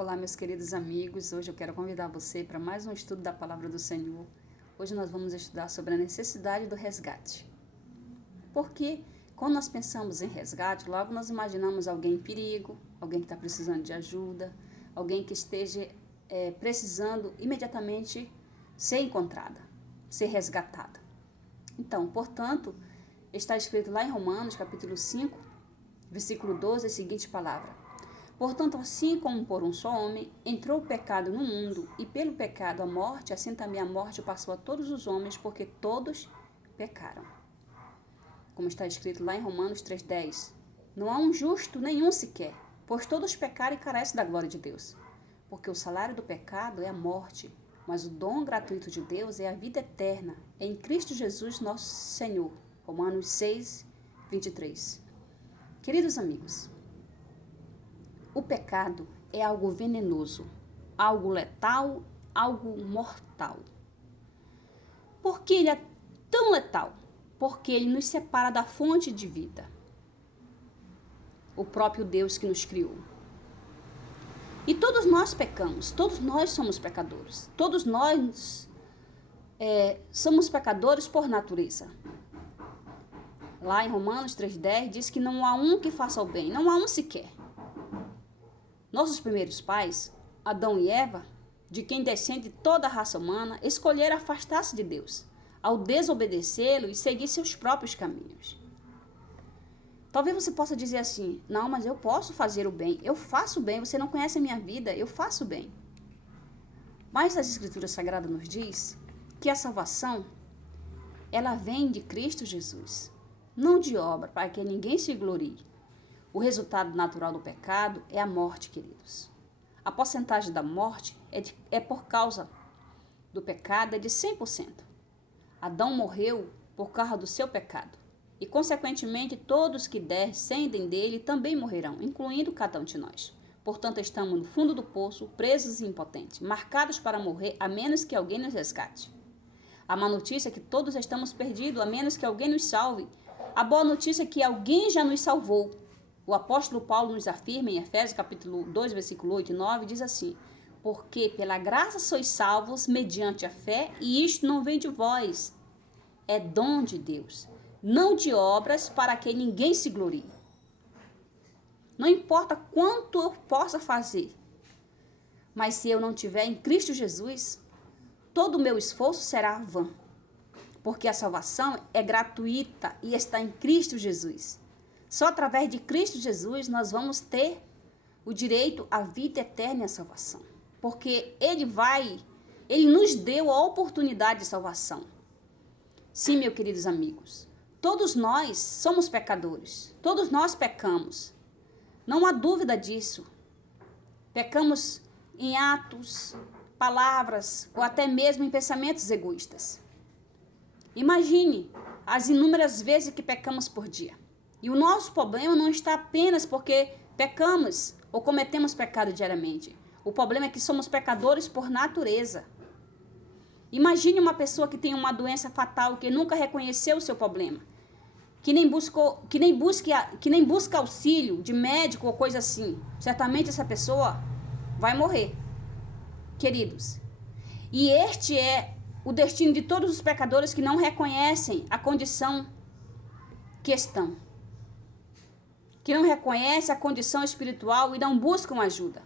Olá, meus queridos amigos. Hoje eu quero convidar você para mais um estudo da Palavra do Senhor. Hoje nós vamos estudar sobre a necessidade do resgate. Porque quando nós pensamos em resgate, logo nós imaginamos alguém em perigo, alguém que está precisando de ajuda, alguém que esteja precisando imediatamente ser encontrada, ser resgatada. Então, portanto, está escrito lá em Romanos, capítulo 5, versículo 12, a seguinte palavra: portanto, assim como por um só homem entrou o pecado no mundo, e pelo pecado a morte, assim também a morte passou a todos os homens, porque todos pecaram. Como está escrito lá em Romanos 3,10: não há um justo nenhum sequer, pois todos pecaram e carecem da glória de Deus. Porque o salário do pecado é a morte, mas o dom gratuito de Deus é a vida eterna, em Cristo Jesus nosso Senhor. Romanos 6:23. Queridos amigos, o pecado é algo venenoso, algo letal, algo mortal. Por que ele é tão letal? Porque ele nos separa da fonte de vida, o próprio Deus que nos criou. E todos nós pecamos, todos nós somos pecadores, todos nós somos pecadores por natureza. Lá em Romanos 3,10 diz que não há um que faça o bem, não há um sequer. Nossos primeiros pais, Adão e Eva, de quem descende toda a raça humana, escolheram afastar-se de Deus, ao desobedecê-lo e seguir seus próprios caminhos. Talvez você possa dizer assim: não, mas eu posso fazer o bem, eu faço o bem, você não conhece a minha vida, eu faço o bem. Mas as Escrituras Sagradas nos diz que a salvação, ela vem de Cristo Jesus, não de obra, para que ninguém se glorie. O resultado natural do pecado é a morte, queridos. A porcentagem da morte é por causa do pecado é de 100%. Adão morreu por causa do seu pecado. E, consequentemente, todos que descendem dele também morrerão, incluindo cada um de nós. Portanto, estamos no fundo do poço, presos e impotentes, marcados para morrer, a menos que alguém nos resgate. A má notícia é que todos estamos perdidos, a menos que alguém nos salve. A boa notícia é que alguém já nos salvou. O apóstolo Paulo nos afirma em Efésios capítulo 2, versículo 8 e 9, diz assim: porque pela graça sois salvos mediante a fé, e isto não vem de vós, é dom de Deus, não de obras, para que ninguém se glorie. Não importa quanto eu possa fazer, mas se eu não tiver em Cristo Jesus, todo o meu esforço será vã, porque a salvação é gratuita e está em Cristo Jesus. Só através de Cristo Jesus nós vamos ter o direito à vida eterna e à salvação. Porque Ele nos deu a oportunidade de salvação. Sim, meus queridos amigos, todos nós somos pecadores. Todos nós pecamos. Não há dúvida disso. Pecamos em atos, palavras ou até mesmo em pensamentos egoístas. Imagine as inúmeras vezes que pecamos por dia. E o nosso problema não está apenas porque pecamos ou cometemos pecado diariamente. O problema é que somos pecadores por natureza. Imagine uma pessoa que tem uma doença fatal, que nunca reconheceu o seu problema, que nem busca auxílio de médico ou coisa assim. Certamente essa pessoa vai morrer. Queridos, e este é o destino de todos os pecadores que não reconhecem a condição que estão, que não reconhecem a condição espiritual e não buscam ajuda.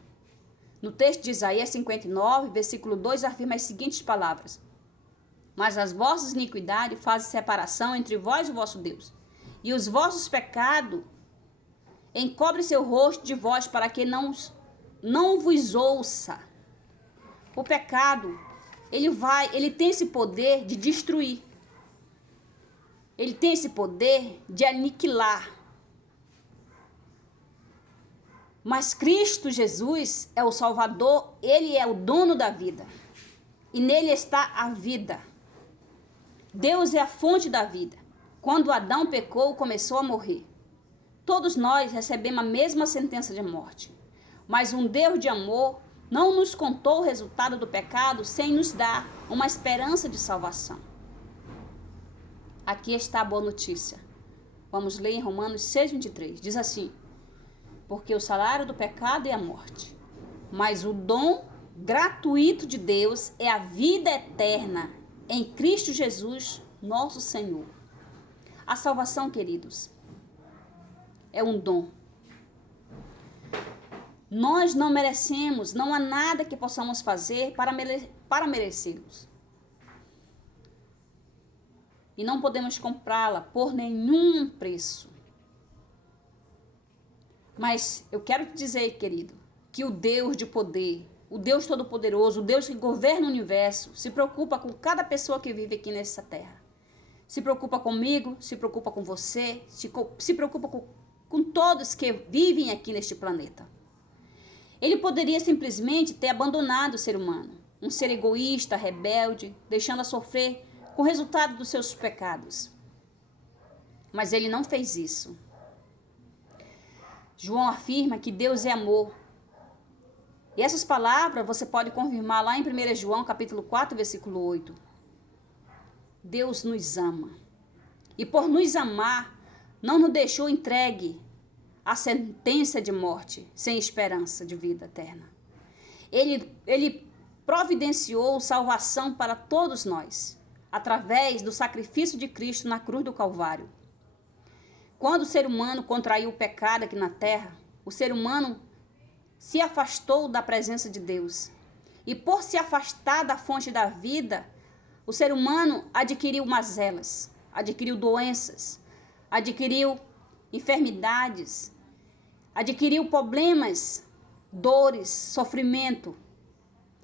No texto de Isaías 59, versículo 2, afirma as seguintes palavras: mas as vossas iniquidades fazem separação entre vós e o vosso Deus, e os vossos pecados encobrem seu rosto de vós, para que não vos ouça. O pecado, ele tem esse poder de destruir. Ele tem esse poder de aniquilar. Mas Cristo Jesus é o Salvador, Ele é o dono da vida. E nele está a vida. Deus é a fonte da vida. Quando Adão pecou, começou a morrer. Todos nós recebemos a mesma sentença de morte. Mas um Deus de amor não nos contou o resultado do pecado sem nos dar uma esperança de salvação. Aqui está a boa notícia. Vamos ler em Romanos 6:23. Diz assim: porque o salário do pecado é a morte, Mas o dom gratuito de Deus é a vida eterna em Cristo Jesus, nosso Senhor. A salvação, queridos, é um dom. Nós não merecemos, não há nada que possamos fazer para merecê-los. E não podemos comprá-la por nenhum preço. Mas eu quero te dizer, querido, que o Deus de poder, o Deus Todo-Poderoso, o Deus que governa o universo, se preocupa com cada pessoa que vive aqui nessa terra. Se preocupa comigo, se preocupa com você, se preocupa com todos que vivem aqui neste planeta. Ele poderia simplesmente ter abandonado o ser humano, um ser egoísta, rebelde, deixando-a sofrer com o resultado dos seus pecados. Mas ele não fez isso. João afirma que Deus é amor. E essas palavras você pode confirmar lá em 1 João capítulo 4, versículo 8. Deus nos ama. E por nos amar, não nos deixou entregue à sentença de morte, sem esperança de vida eterna. Ele providenciou salvação para todos nós, através do sacrifício de Cristo na cruz do Calvário. Quando o ser humano contraiu o pecado aqui na terra, o ser humano se afastou da presença de Deus. E por se afastar da fonte da vida, o ser humano adquiriu mazelas, adquiriu doenças, adquiriu enfermidades, adquiriu problemas, dores, sofrimento.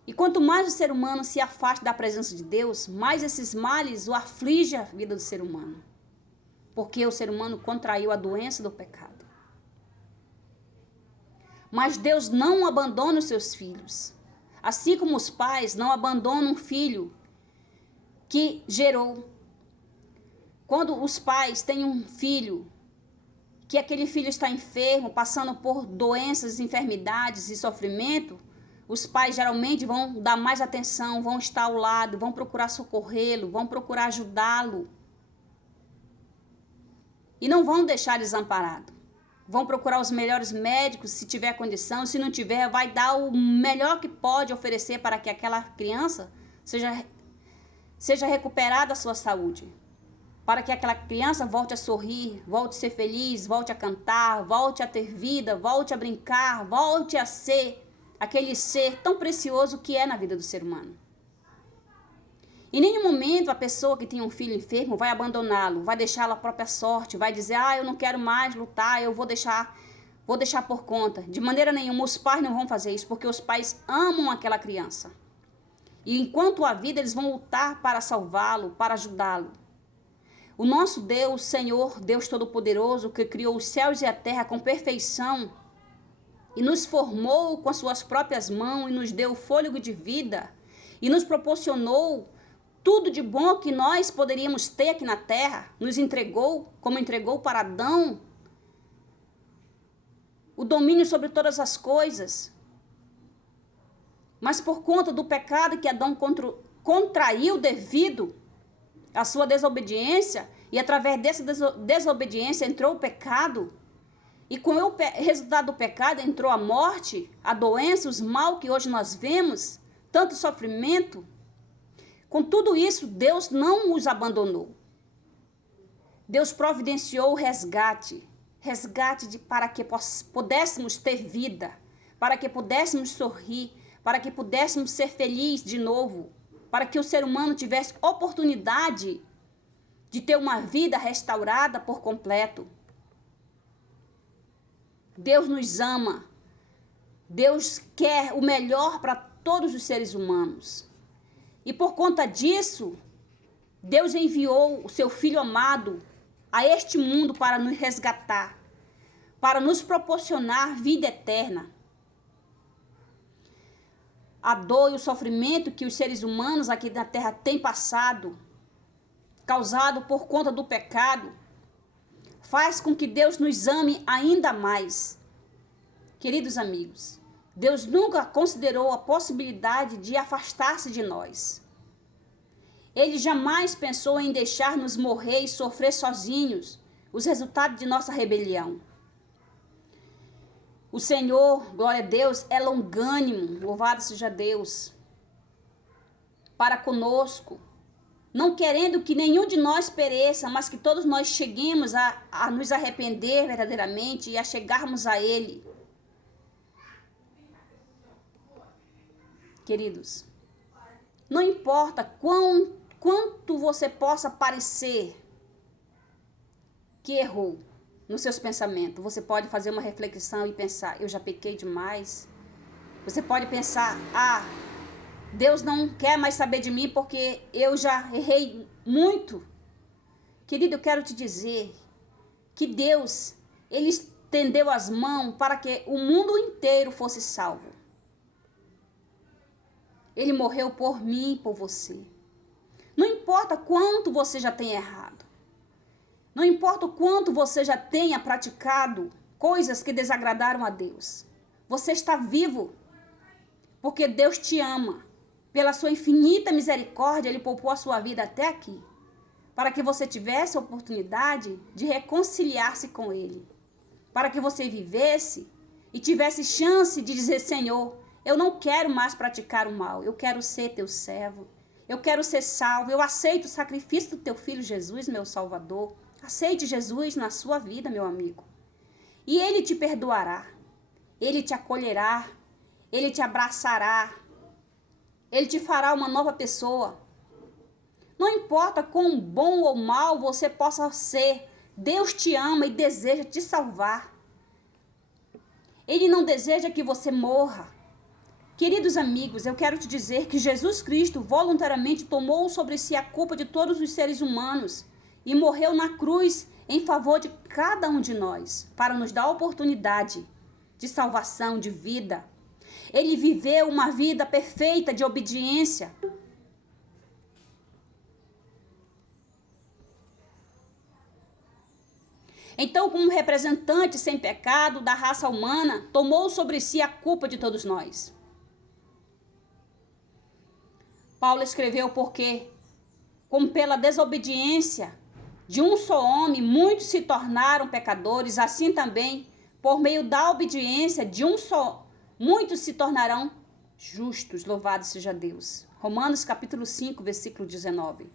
E quanto mais o ser humano se afasta da presença de Deus, mais esses males o afligem a vida do ser humano. Porque o ser humano contraiu a doença do pecado. Mas Deus não abandona os seus filhos. Assim como os pais não abandonam um filho que gerou. Quando os pais têm um filho, que aquele filho está enfermo, passando por doenças, enfermidades e sofrimento, os pais geralmente vão dar mais atenção, vão estar ao lado, vão procurar socorrê-lo, vão procurar ajudá-lo. E não vão deixar desamparado. Vão procurar os melhores médicos, se tiver condição. Se não tiver, vai dar o melhor que pode oferecer para que aquela criança seja recuperada a sua saúde. Para que aquela criança volte a sorrir, volte a ser feliz, volte a cantar, volte a ter vida, volte a brincar, volte a ser aquele ser tão precioso que é na vida do ser humano. Em nenhum momento a pessoa que tem um filho enfermo vai abandoná-lo, vai deixá-lo à própria sorte, vai dizer, eu não quero mais lutar, eu vou deixar por conta. De maneira nenhuma, os pais não vão fazer isso, porque os pais amam aquela criança. E enquanto há vida, eles vão lutar para salvá-lo, para ajudá-lo. O nosso Deus, Senhor, Deus Todo-Poderoso, que criou os céus e a terra com perfeição, e nos formou com as suas próprias mãos, e nos deu fôlego de vida, e nos proporcionou tudo de bom que nós poderíamos ter aqui na terra, nos entregou, como entregou para Adão, o domínio sobre todas as coisas. Mas por conta do pecado que Adão contraiu devido à sua desobediência, e através dessa desobediência entrou o pecado, e com o resultado do pecado entrou a morte, a doença, os mal que hoje nós vemos, tanto sofrimento. Com tudo isso, Deus não os abandonou. Deus providenciou o resgate para que pudéssemos ter vida, para que pudéssemos sorrir, para que pudéssemos ser felizes de novo, para que o ser humano tivesse oportunidade de ter uma vida restaurada por completo. Deus nos ama. Deus quer o melhor para todos os seres humanos. E por conta disso, Deus enviou o seu Filho amado a este mundo para nos resgatar, para nos proporcionar vida eterna. A dor e o sofrimento que os seres humanos aqui na terra têm passado, causado por conta do pecado, faz com que Deus nos ame ainda mais. Queridos amigos, Deus nunca considerou a possibilidade de afastar-se de nós. Ele jamais pensou em deixar-nos morrer e sofrer sozinhos os resultados de nossa rebelião. O Senhor, glória a Deus, é longânimo, louvado seja Deus, para conosco, não querendo que nenhum de nós pereça, mas que todos nós cheguemos a nos arrepender verdadeiramente e a chegarmos a Ele. Queridos, não importa quanto você possa parecer que errou nos seus pensamentos, você pode fazer uma reflexão e pensar, eu já pequei demais. Você pode pensar, Deus não quer mais saber de mim porque eu já errei muito. Querido, eu quero te dizer que Deus, Ele estendeu as mãos para que o mundo inteiro fosse salvo. Ele morreu por mim e por você. Não importa quanto você já tenha errado. Não importa o quanto você já tenha praticado coisas que desagradaram a Deus. Você está vivo porque Deus te ama. Pela sua infinita misericórdia, Ele poupou a sua vida até aqui, para que você tivesse a oportunidade de reconciliar-se com Ele, para que você vivesse e tivesse chance de dizer, Senhor, eu não quero mais praticar o mal, eu quero ser teu servo, eu quero ser salvo, eu aceito o sacrifício do teu Filho Jesus, meu Salvador. Aceite Jesus na sua vida, meu amigo. E Ele te perdoará, Ele te acolherá, Ele te abraçará, Ele te fará uma nova pessoa. Não importa quão bom ou mal você possa ser, Deus te ama e deseja te salvar. Ele não deseja que você morra. Queridos amigos, eu quero te dizer que Jesus Cristo voluntariamente tomou sobre si a culpa de todos os seres humanos e morreu na cruz em favor de cada um de nós, para nos dar a oportunidade de salvação, de vida. Ele viveu uma vida perfeita de obediência. Então, como representante sem pecado da raça humana, tomou sobre si a culpa de todos nós. Paulo escreveu porque, como pela desobediência de um só homem, muitos se tornaram pecadores, assim também, por meio da obediência de um só, muitos se tornarão justos. Louvado seja Deus. Romanos capítulo 5, versículo 19.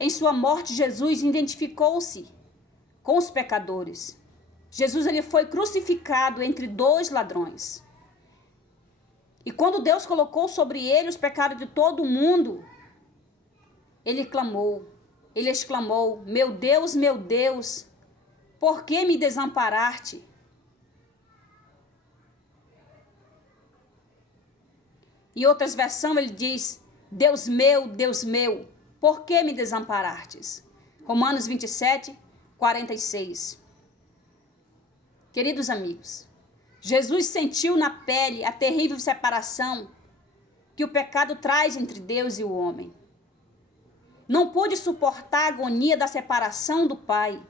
Em sua morte, Jesus identificou-se com os pecadores. Jesus ele foi crucificado entre dois ladrões. E quando Deus colocou sobre ele os pecados de todo mundo, ele exclamou, meu Deus, por que me desamparaste? Em outras versões ele diz, Deus meu, por que me desamparastes? Romanos 27, 46. Queridos amigos, Jesus sentiu na pele a terrível separação que o pecado traz entre Deus e o homem. Não pôde suportar a agonia da separação do Pai.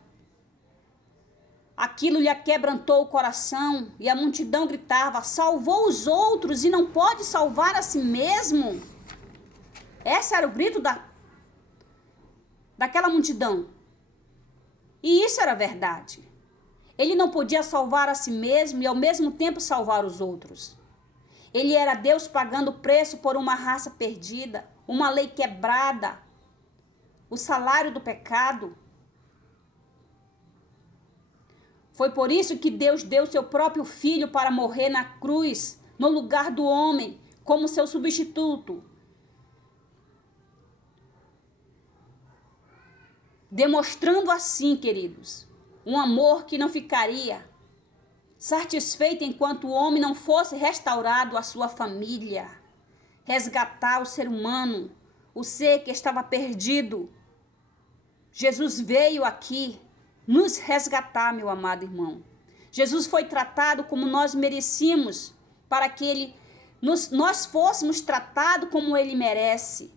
Aquilo lhe quebrantou o coração e a multidão gritava, salvou os outros e não pode salvar a si mesmo? Esse era o grito daquela multidão. E isso era verdade. Ele não podia salvar a si mesmo e ao mesmo tempo salvar os outros. Ele era Deus pagando preço por uma raça perdida, uma lei quebrada, o salário do pecado. Foi por isso que Deus deu seu próprio filho para morrer na cruz, no lugar do homem, como seu substituto. Demonstrando assim, queridos, um amor que não ficaria satisfeito enquanto o homem não fosse restaurado à sua família, resgatar o ser humano, o ser que estava perdido. Jesus veio aqui nos resgatar, meu amado irmão. Jesus foi tratado como nós merecíamos, para que nós fôssemos tratados como ele merece.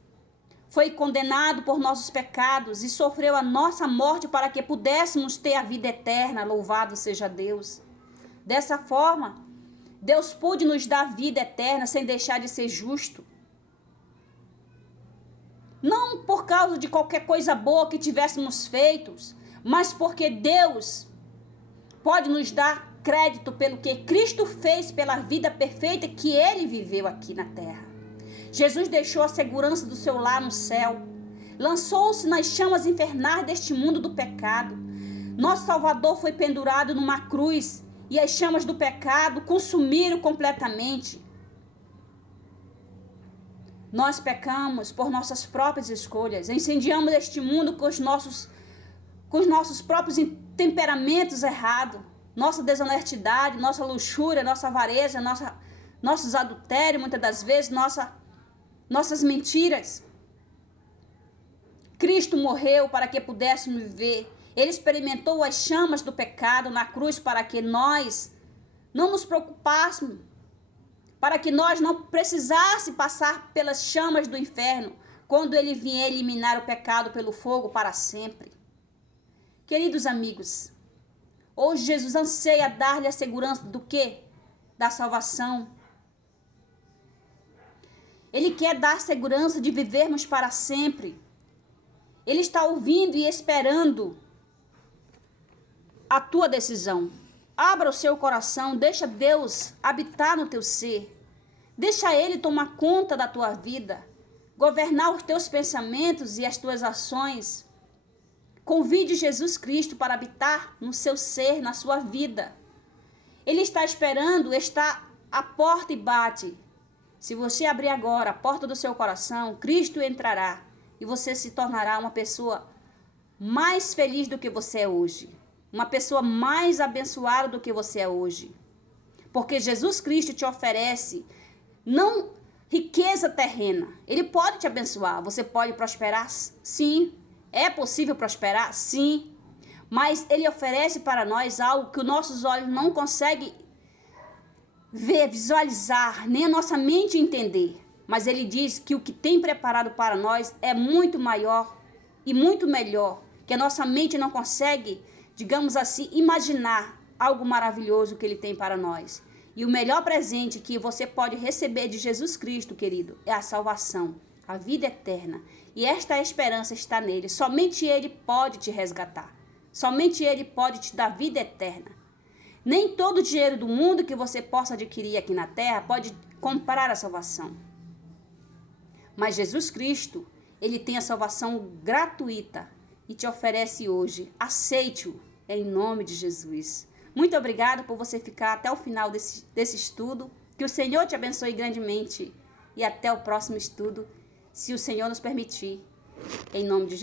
Foi condenado por nossos pecados e sofreu a nossa morte para que pudéssemos ter a vida eterna. Louvado seja Deus. Dessa forma, Deus pôde nos dar vida eterna sem deixar de ser justo. Não por causa de qualquer coisa boa que tivéssemos feito, mas porque Deus pode nos dar crédito pelo que Cristo fez, pela vida perfeita que ele viveu aqui na terra. Jesus deixou a segurança do seu lar no céu, lançou-se nas chamas infernais deste mundo do pecado. Nosso Salvador foi pendurado numa cruz e as chamas do pecado consumiram completamente. Nós pecamos por nossas próprias escolhas, incendiamos este mundo com os nossos próprios temperamentos errados, nossa desonestidade, nossa luxúria, nossa avareza, nossos adultérios, muitas das vezes, nossas mentiras. Cristo morreu para que pudéssemos viver. Ele experimentou as chamas do pecado na cruz para que nós não nos preocupássemos, para que nós não precisássemos passar pelas chamas do inferno, quando ele vier eliminar o pecado pelo fogo para sempre. Queridos amigos, hoje Jesus anseia dar-lhe a segurança do quê? Da salvação. Ele quer dar segurança de vivermos para sempre. Ele está ouvindo e esperando a tua decisão. Abra o seu coração, deixa Deus habitar no teu ser. Deixa Ele tomar conta da tua vida, governar os teus pensamentos e as tuas ações. Convide Jesus Cristo para habitar no seu ser, na sua vida. Ele está esperando, está à porta e bate. Se você abrir agora a porta do seu coração, Cristo entrará e você se tornará uma pessoa mais feliz do que você é hoje. Uma pessoa mais abençoada do que você é hoje. Porque Jesus Cristo te oferece não riqueza terrena. Ele pode te abençoar. Você pode prosperar? Sim. É possível prosperar? Sim. Mas Ele oferece para nós algo que os nossos olhos não conseguem ver, visualizar, nem a nossa mente entender. Mas Ele diz que o que tem preparado para nós é muito maior e muito melhor, que a nossa mente não consegue, digamos assim, imaginar algo maravilhoso que Ele tem para nós. E o melhor presente que você pode receber de Jesus Cristo, querido, é a salvação, a vida eterna. E esta esperança está nele. Somente Ele pode te resgatar. Somente Ele pode te dar vida eterna. Nem todo o dinheiro do mundo que você possa adquirir aqui na terra pode comprar a salvação. Mas Jesus Cristo, Ele tem a salvação gratuita e te oferece hoje. Aceite-o em nome de Jesus. Muito obrigada por você ficar até o final desse estudo. Que o Senhor te abençoe grandemente. E até o próximo estudo, se o Senhor nos permitir. Em nome de Jesus.